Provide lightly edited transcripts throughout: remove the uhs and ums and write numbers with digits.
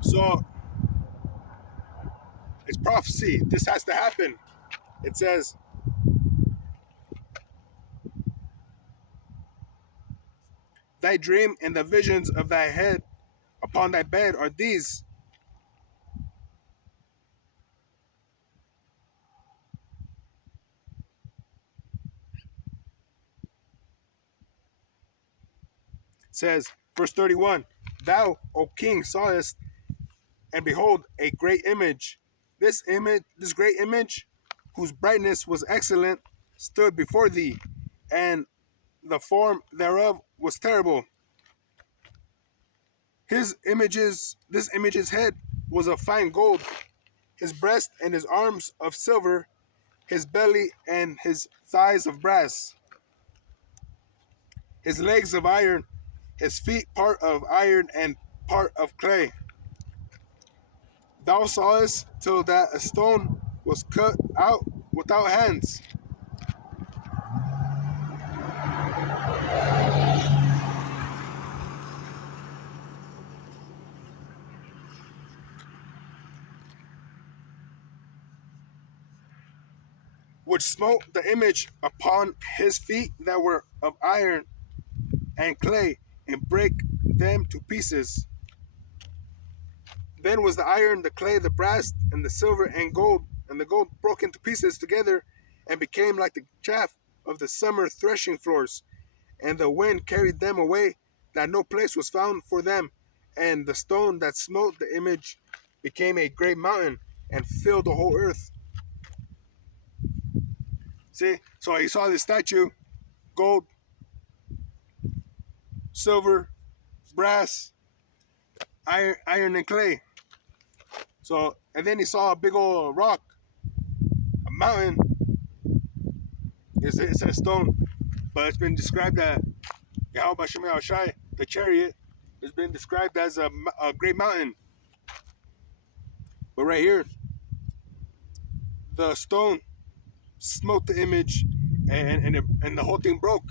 So it's prophecy. This has to happen. It says, thy dream and the visions of thy head upon thy bed are these. It says, verse 31, thou, O king, sawest, and behold, a great image. This great image, whose brightness was excellent, stood before thee, and the form thereof was terrible. This image's head was of fine gold, his breast and his arms of silver, his belly and his thighs of brass, his legs of iron, his feet part of iron and part of clay. Thou sawest till that a stone was cut out without hands, which smote the image upon his feet that were of iron and clay, and brake them to pieces. Then was the iron, the clay, the brass, and the silver and the gold broken to pieces together, and became like the chaff of the summer threshing floors. And the wind carried them away, that no place was found for them. And the stone that smote the image became a great mountain, and filled the whole earth. See, so he saw this statue, gold, silver, brass, iron and clay. So, and then he saw a big old rock, a mountain. It's a stone, but it's been described that Yahweh Bashem Yahushai, the chariot, has been described as a great mountain. But right here, the stone smote the image, and the whole thing broke.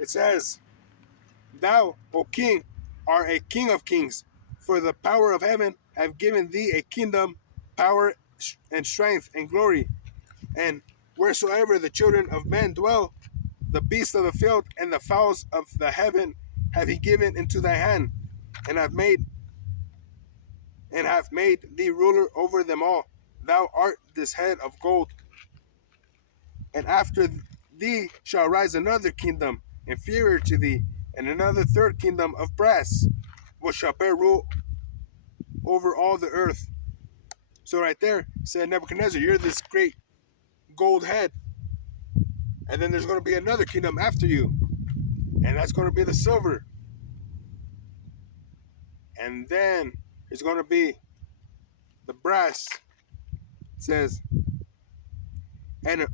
It says, thou, O king, art a king of kings, for the power of heaven have given thee a kingdom, power, and strength, and glory. And wheresoever the children of men dwell, the beasts of the field and the fowls of the heaven have he given into thy hand, and have made thee ruler over them all. Thou art this head of gold. And after thee shall rise another kingdom inferior to thee, and another third kingdom of brass, which shall bear rule over all the earth. So right there said Nebuchadnezzar, you're this great gold head, and then there's going to be another kingdom after you, and that's going to be the silver, and then there's going to be the brass. It says, and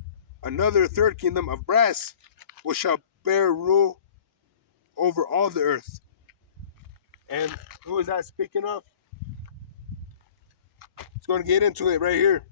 another third kingdom of brass, which shall bear rule over all the earth. And who is that speaking of? It's going to get into it right here.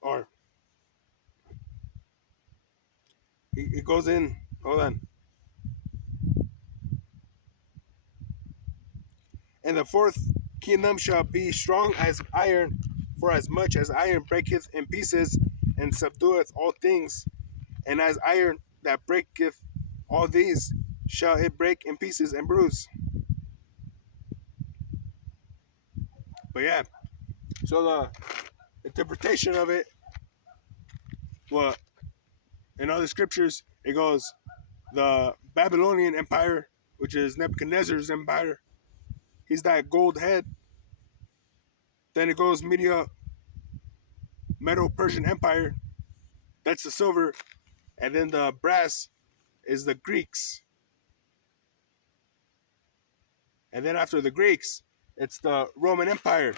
Or it goes in. Hold on. And the fourth kingdom shall be strong as iron, for as much as iron breaketh in pieces and subdueth all things, and as iron that breaketh all these, shall it break in pieces and bruise. But yeah, so the interpretation of it, well, in other scriptures, it goes, the Babylonian Empire which is Nebuchadnezzar's empire. He's that gold head. Then it goes Medo Persian Empire. That's the silver. And then the brass is the Greeks. And then after the Greeks, it's the Roman Empire.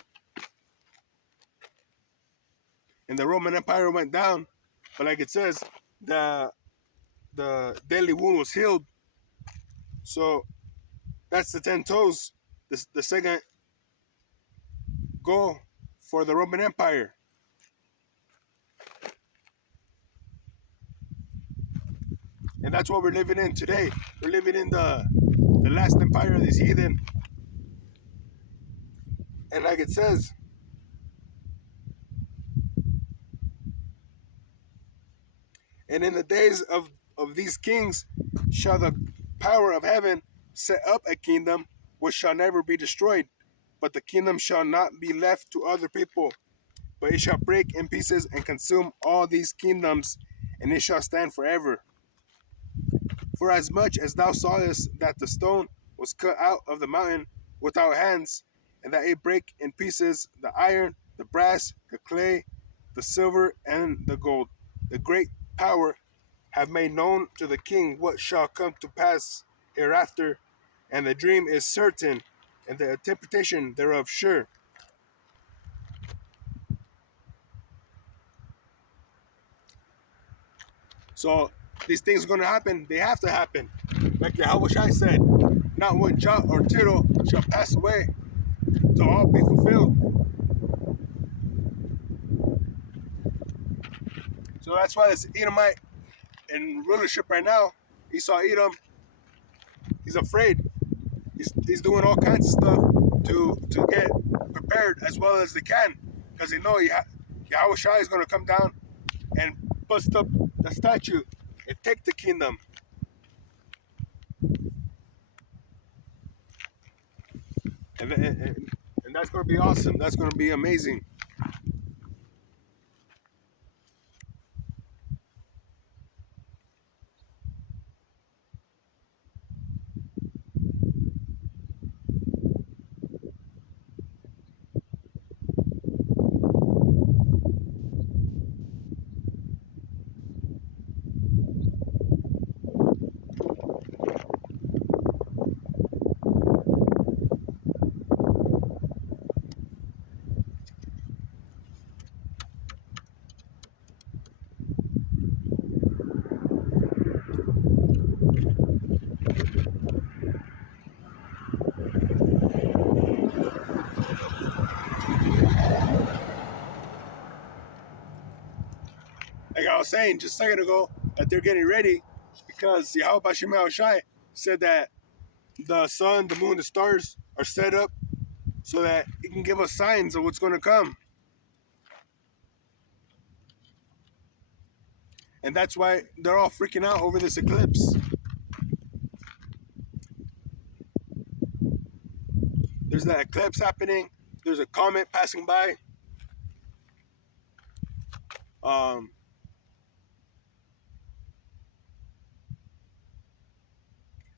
And the Roman Empire went down, but like it says, the deadly wound was healed. So that's the 10 toes. The second goal for the Roman Empire. And that's what we're living in today. We're living in the last empire of this heathen. And like it says, and in the days of these kings shall the power of heaven set up a kingdom which shall never be destroyed, but the kingdom shall not be left to other people, but it shall break in pieces and consume all these kingdoms, and it shall stand forever. For as much as thou sawest that the stone was cut out of the mountain without hands, and that it brake in pieces the iron, the brass, the clay, the silver, and the gold, the great power have made known to the king what shall come to pass hereafter, and the dream is certain, and the interpretation thereof sure. So these things are going to happen. They have to happen. Like Yahweh said, not one jot or tittle shall pass away to all be fulfilled. So that's why this Edomite in rulership right now, Esau Edom, he's afraid. He's doing all kinds of stuff to get prepared as well as they can, because they know Yahweh Shai is going to come down and bust up the statue and take the kingdom. And that's going to be awesome. That's going to be amazing. Like I was saying just a second ago, that they're getting ready because Yahweh Bashim Shai said that the sun, the moon, the stars are set up so that it can give us signs of what's going to come. And that's why they're all freaking out over this eclipse. There's that eclipse happening. There's a comet passing by. Um,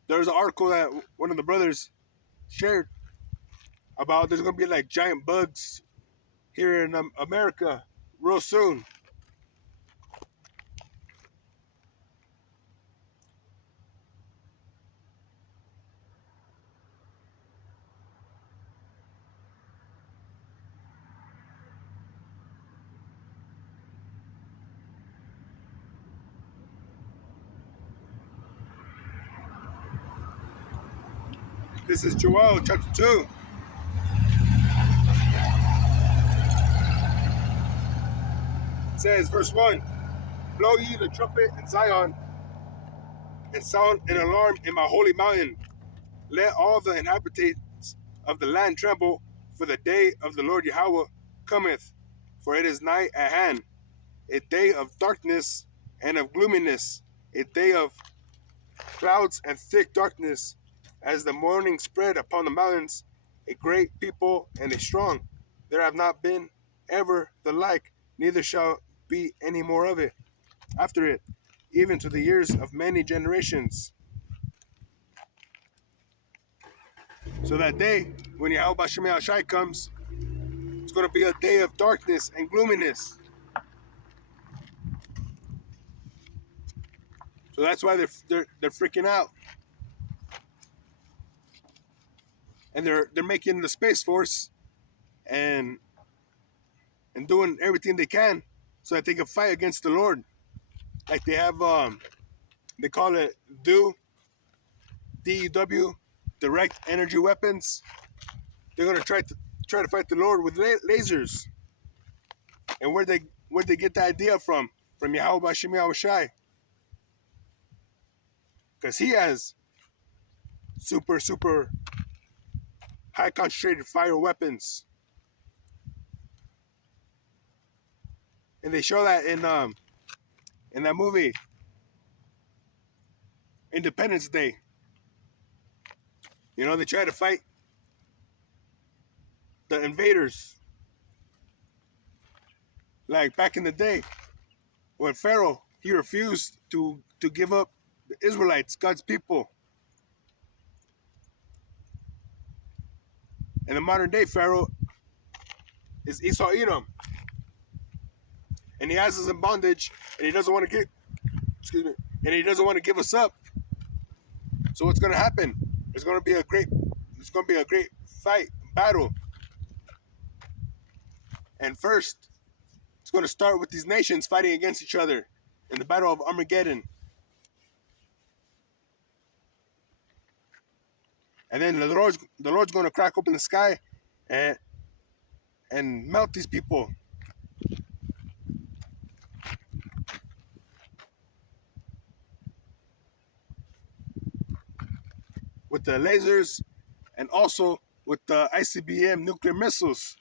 there's an article that one of the brothers shared about there's going to be like giant bugs here in America real soon. This is Joel chapter 2. It says, verse 1, blow ye the trumpet in Zion, and sound an alarm in my holy mountain. Let all the inhabitants of the land tremble, for the day of the Lord Yahweh cometh, for it is nigh at hand, a day of darkness and of gloominess, a day of clouds and thick darkness, as the morning spread upon the mountains, a great people and a strong. There have not been ever the like, neither shall be any more of it after it, even to the years of many generations. So that day, when Yahweh Shemel Shai comes, it's going to be a day of darkness and gloominess. So that's why they're freaking out, and they're making the Space Force and doing everything they can so that they can fight against the Lord. Like they have they call it DEW, direct energy weapons. They're gonna try to fight the Lord with lasers. And where they get the idea from? From Yahweh Bashim Yahweh Shai. Because he has super high concentrated fire weapons. And they show that in that movie, Independence Day. You know, they try to fight the invaders. Like back in the day, when Pharaoh he refused to give up the Israelites, God's people. And the modern day Pharaoh is Esau Edom, and he has us in bondage, and he doesn't want to get, excuse me, and he doesn't want to give us up. So what's going to happen? It's going to be a great, it's going to be a great fight, battle. And first, it's going to start with these nations fighting against each other in the Battle of Armageddon. And then the Lord's going to crack open the sky and melt these people. With the lasers and also with the ICBM nuclear missiles.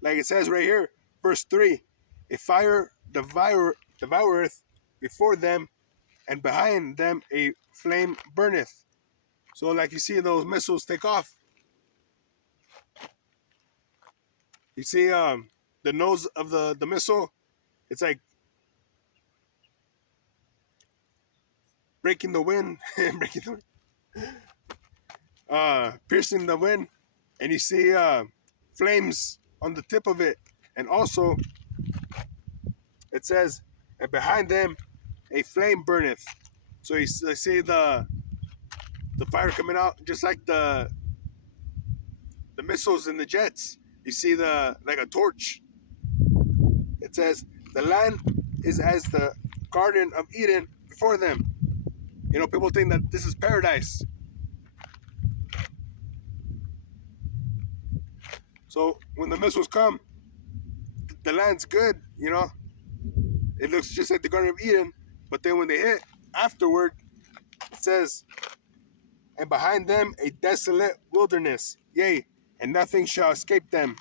Like it says right here, verse 3, a fire devoureth before them, and behind them a flame burneth. So like you see those missiles take off. You see the nose of the missile, it's like breaking the wind, breaking the piercing the wind, and you see flames on the tip of it. And also it says, and behind them a flame burneth. So you see the fire coming out just like the missiles and the jets. You see the like a torch. It says the land is as the Garden of Eden before them. You know, people think that this is paradise. So when the missiles come, the land's good. You know, it looks just like the Garden of Eden. But then when they hit afterward, it says, and behind them a desolate wilderness. Yea, and nothing shall escape them.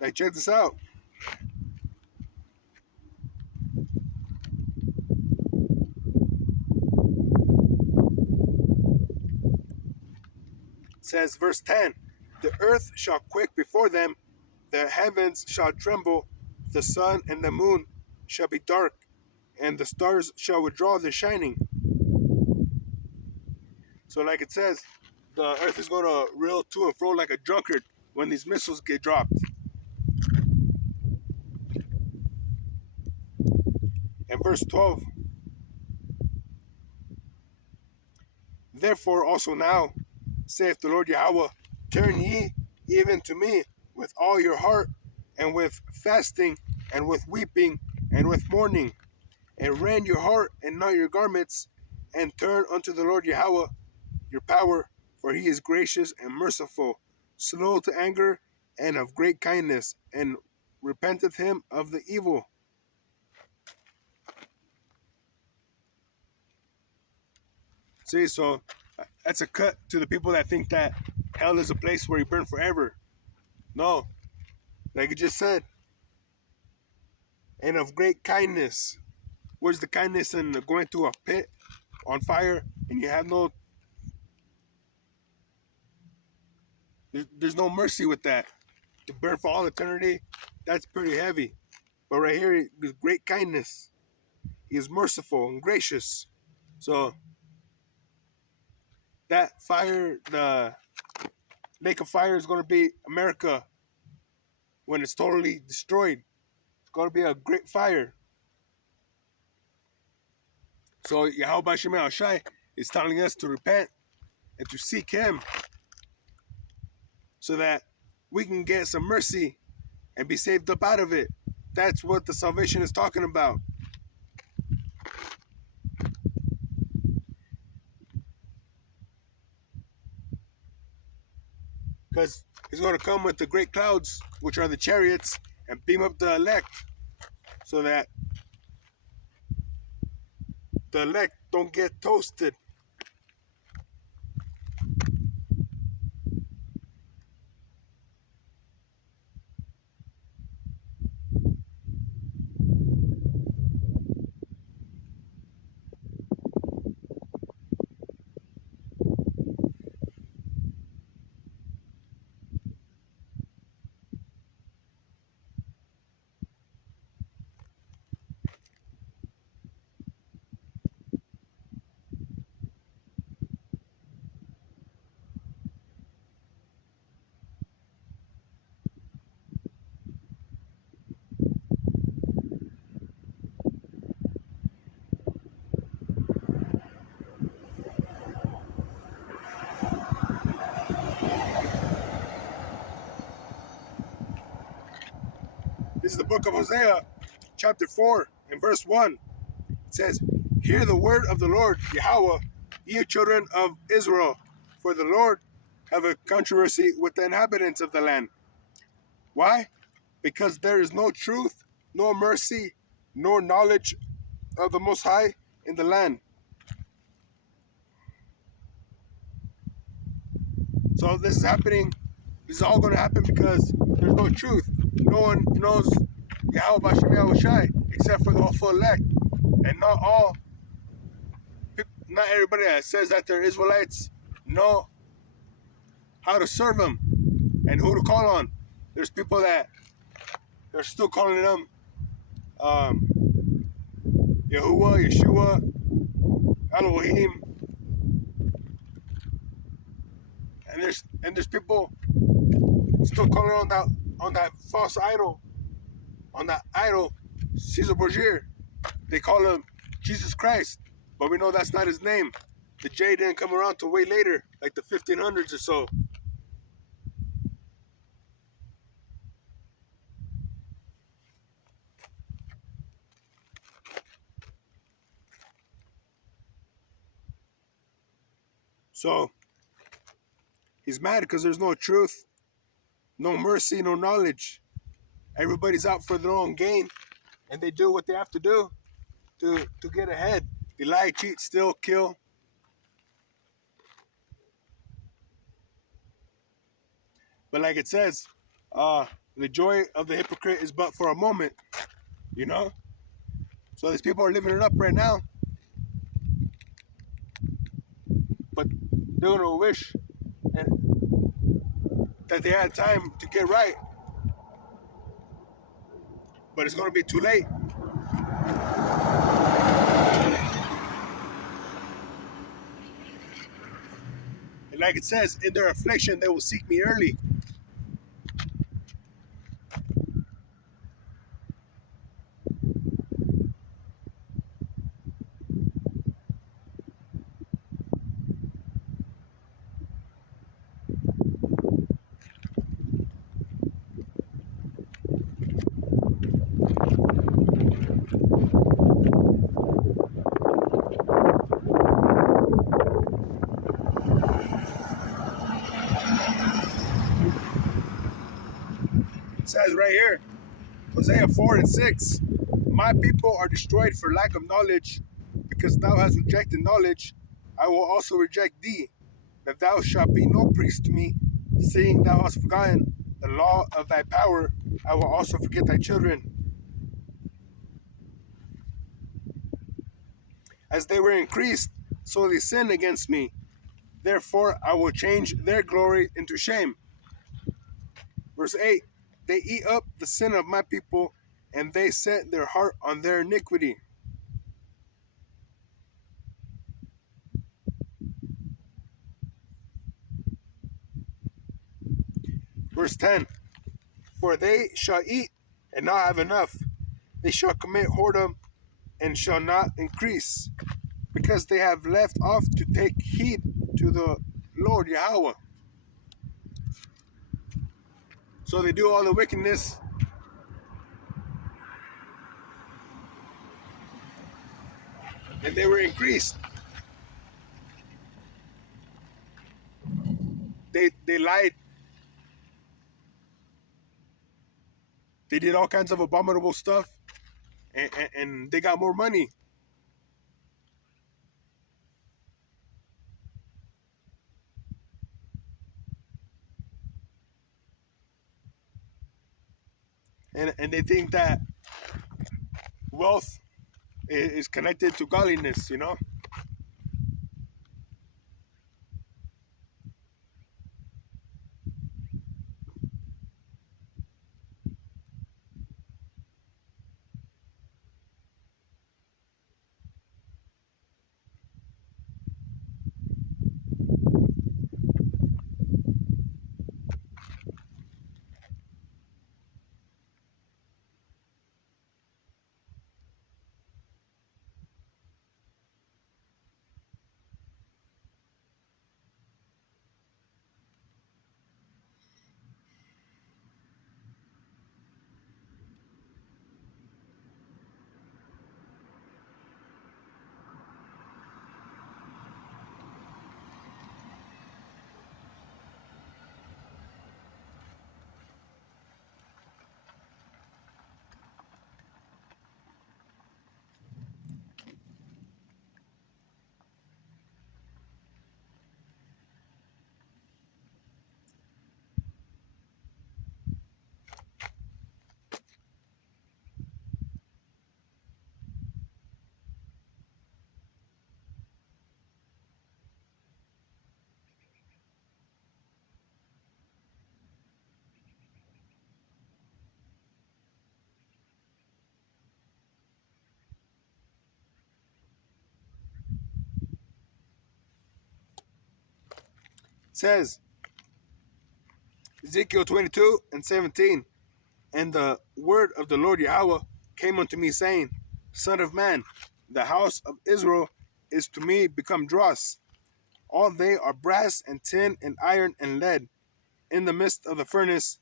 Like, check this out. It says, verse 10, the earth shall quake before them, the heavens shall tremble, the sun and the moon shall be dark, and the stars shall withdraw their shining. So, like it says, the earth is going to reel to and fro like a drunkard when these missiles get dropped. And verse 12, therefore also now, saith the Lord Yahweh, turn ye even to me with all your heart, and with fasting, and with weeping, and with mourning, and rend your heart and not your garments, and turn unto the Lord Yahweh your power, for he is gracious and merciful, slow to anger, and of great kindness, and repenteth him of the evil. See, so that's a cut to the people that think that hell is a place where you burn forever. No, like you just said, and of great kindness. Where's the kindness in going to a pit on fire and you have no, there's no mercy with that. To burn for all eternity, that's pretty heavy. But right here, with great kindness, he is merciful and gracious. So that fire, the lake of fire, is going to be America when it's totally destroyed. It's going to be a great fire. So Yahweh Shemel Shai is telling us to repent and to seek Him so that we can get some mercy and be saved up out of it. That's what the salvation is talking about. Because He's going to come with the great clouds, which are the chariots, and beam up the elect so that the elect don't get toasted. This is the book of Hosea, chapter 4, and verse 1. It says, "Hear the word of the Lord, Yahweh, ye children of Israel, for the Lord have a controversy with the inhabitants of the land." Why? Because there is no truth, no mercy, nor knowledge of the Most High in the land. So this is happening. This is all going to happen because there's no truth. No one knows Yahweh Bashem Yahweh Shai except for the awful elect. And not everybody that says that they're Israelites know how to serve Him and who to call on. There's people that they're still calling them Yahuwah, Yeshua, Elohim, and there's people still calling on that false idol, on that idol, Caesar Borgia. They call him Jesus Christ, but we know that's not his name. The J didn't come around till way later, like the 1500s or so. So he's mad because there's no truth, no mercy, no knowledge. Everybody's out for their own gain, and they do what they have to do to get ahead. They lie, cheat, steal, kill. But like it says, the joy of the hypocrite is but for a moment, you know? So these people are living it up right now, but they're going to wish that they had time to get right, but it's going to be too late. And like it says, in their affliction, they will seek me early. It says right here, Hosea 4 and 6, "My people are destroyed for lack of knowledge, because thou hast rejected knowledge, I will also reject thee, that thou shalt be no priest to me, seeing thou hast forgotten the law of thy power. I will also forget thy children, as they were increased, so they sinned against me. Therefore I will change their glory into shame. Verse 8, they eat up the sin of my people, and they set their heart on their iniquity. Verse 10, for they shall eat and not have enough. They shall commit whoredom and shall not increase, because they have left off to take heed to the Lord Yahweh. So they do all the wickedness, and they were increased. They lied. They did all kinds of abominable stuff, and they got more money. And they think that wealth is connected to godliness, you know? It says, Ezekiel 22 and 17, and the word of the Lord Yahweh came unto me, saying, Son of man, the house of Israel is to me become dross. All they are brass and tin and iron and lead. In the midst of the furnace,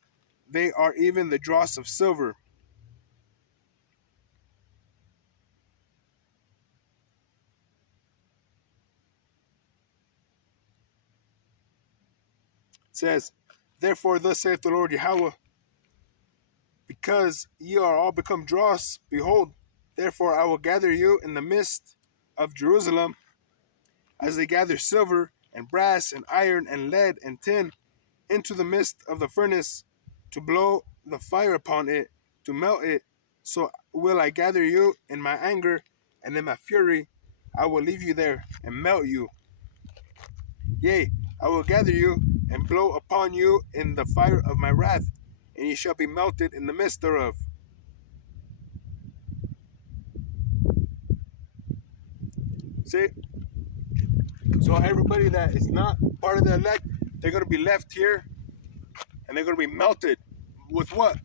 they are even the dross of silver. It says, Therefore, thus saith the Lord Yahweh, because ye are all become dross, behold, therefore I will gather you in the midst of Jerusalem, as they gather silver and brass and iron and lead and tin into the midst of the furnace, to blow the fire upon it, to melt it. So will I gather you in my anger, and in my fury I will leave you there and melt you. Yea, I will gather you and blow upon you in the fire of my wrath, and ye shall be melted in the midst thereof. See? So everybody that is not part of the elect, they're going to be left here, and they're going to be melted. With what?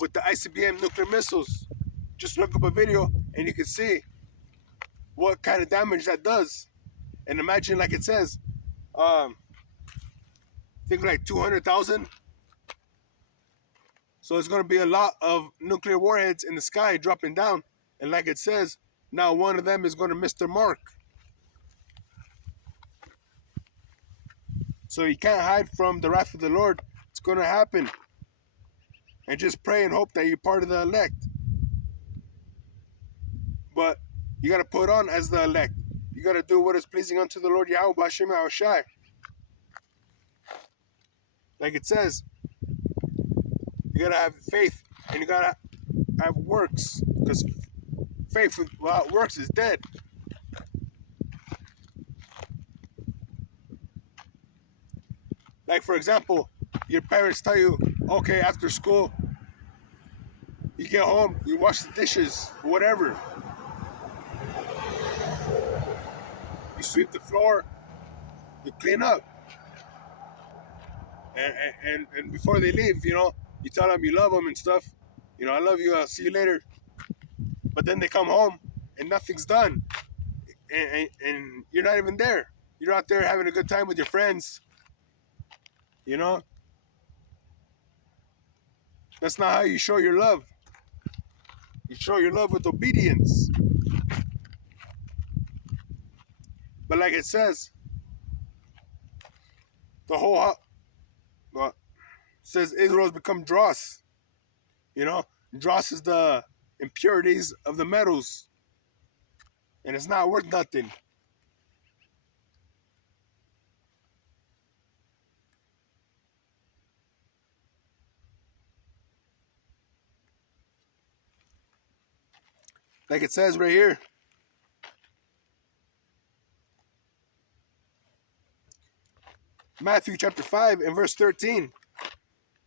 With the ICBM nuclear missiles. Just look up a video, and you can see what kind of damage that does. And imagine, like it says, think like 200,000. So it's going to be a lot of nuclear warheads in the sky dropping down. And like it says, now one of them is going to miss their mark. So you can't hide from the wrath of the Lord. It's going to happen. And just pray and hope that you're part of the elect. But you got to put on as the elect. You got to do what is pleasing unto the Lord Yahweh Bashem Shai. Like it says, you got to have faith and you got to have works. Because faith without works is dead. Like, for example, your parents tell you, okay, after school, you get home, you wash the dishes, whatever. You sweep the floor, you clean up. And before they leave, you tell them you love them and stuff. I love you, I'll see you later. But then they come home and nothing's done. And you're not even there. You're out there having a good time with your friends. You know? That's not how you show your love. You show your love with obedience. But like it says, the whole well, says Israel's become dross. Dross is the impurities of the metals, and it's not worth nothing. Like it says right here, Matthew chapter 5 and verse 13.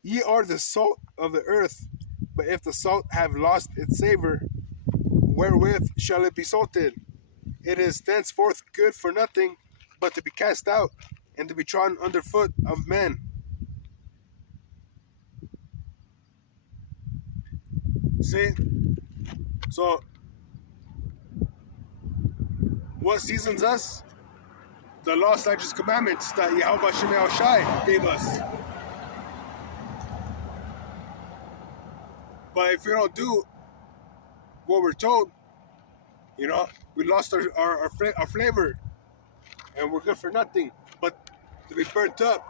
Ye are the salt of the earth, but if the salt have lost its savor, wherewith shall it be salted? It is thenceforth good for nothing, but to be cast out and to be trodden under foot of men. See? So, what seasons us? The law, statutes, commandments that Yahweh Shemel Shai gave us. But if we don't do what we're told, we lost our flavor and we're good for nothing but to be burnt up.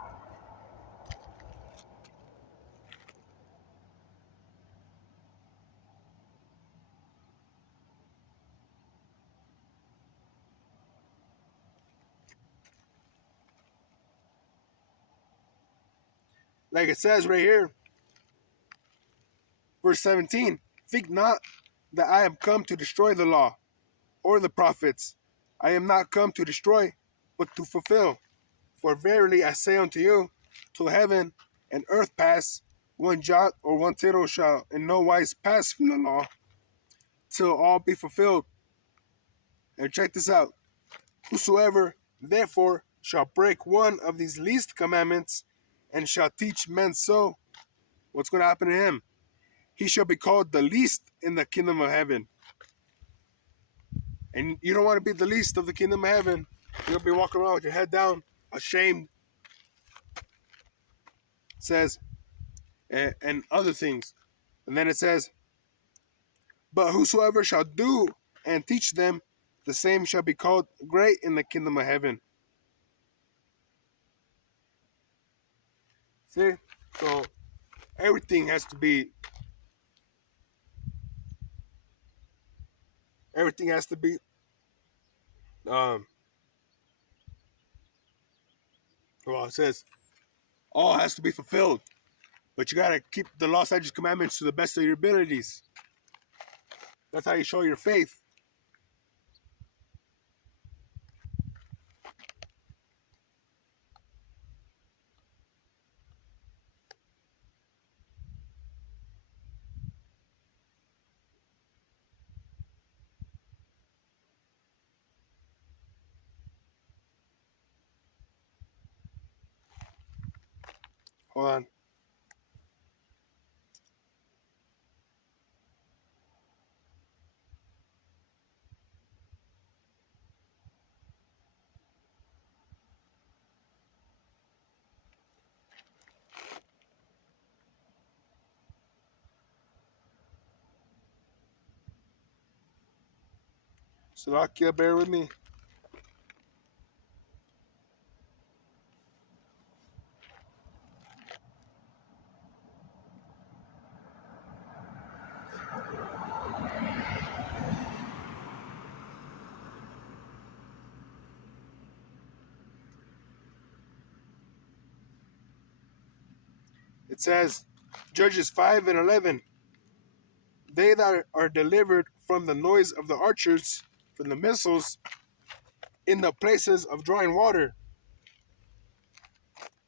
Like it says right here, verse 17, think not that I am come to destroy the law or the prophets. I am not come to destroy, but to fulfill. For verily I say unto you, till heaven and earth pass, one jot or one tittle shall in no wise pass from the law, till all be fulfilled. And check this out. Whosoever therefore shall break one of these least commandments and shall teach men so, what's going to happen to him? He shall be called the least in the kingdom of heaven. And you don't want to be the least of the kingdom of heaven. You'll be walking around with your head down, ashamed, it says, and other things. And then it says, but whosoever shall do and teach them, the same shall be called great in the kingdom of heaven. See? So everything has to be everything has to be um it says all has to be fulfilled. But you gotta keep the law, statutes, commandments to the best of your abilities. That's how you show your faith. Hold on. Salakia, bear with me. It says, Judges 5 and 11, they that are delivered from the noise of the archers, from the missiles, in the places of drawing water,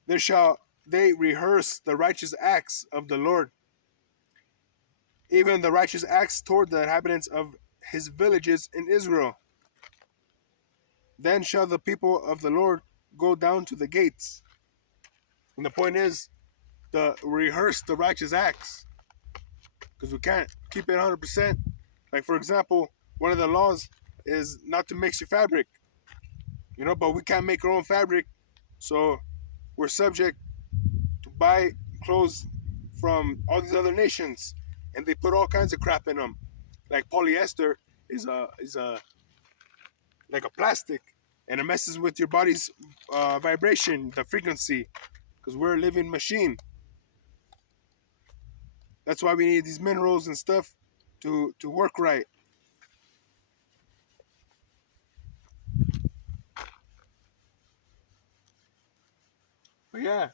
there shall they rehearse the righteous acts of the Lord, even the righteous acts toward the inhabitants of his villages in Israel. Then shall the people of the Lord go down to the gates. And the point is to rehearse the righteous acts, because we can't keep it 100%. Like, for example, one of the laws is not to mix your fabric, but we can't make our own fabric, so we're subject to buy clothes from all these other nations, and they put all kinds of crap in them. Like polyester is a like a plastic, and it messes with your body's vibration, the frequency, because we're a living machine. That's why we need these minerals and stuff to work right. But yeah,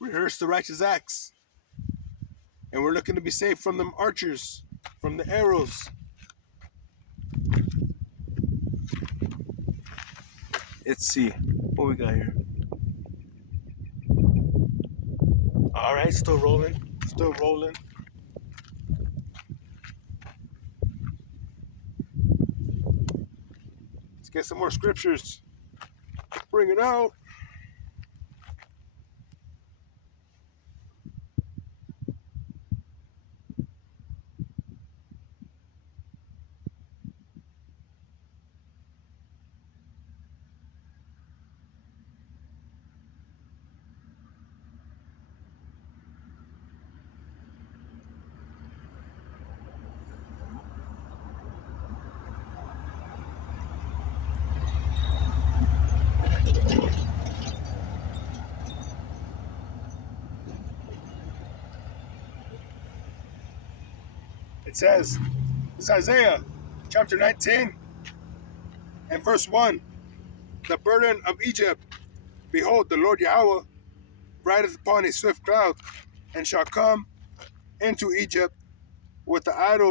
rehearse the righteous acts, and we're looking to be safe from them archers, from the arrows. Let's see what we got here. All right, still rolling, still rolling. Let's get some more scriptures. Bring it out. It says, it's Isaiah chapter 19 and verse 1. The burden of Egypt, behold, the Lord Yahweh rideth upon a swift cloud, and shall come into Egypt with the idols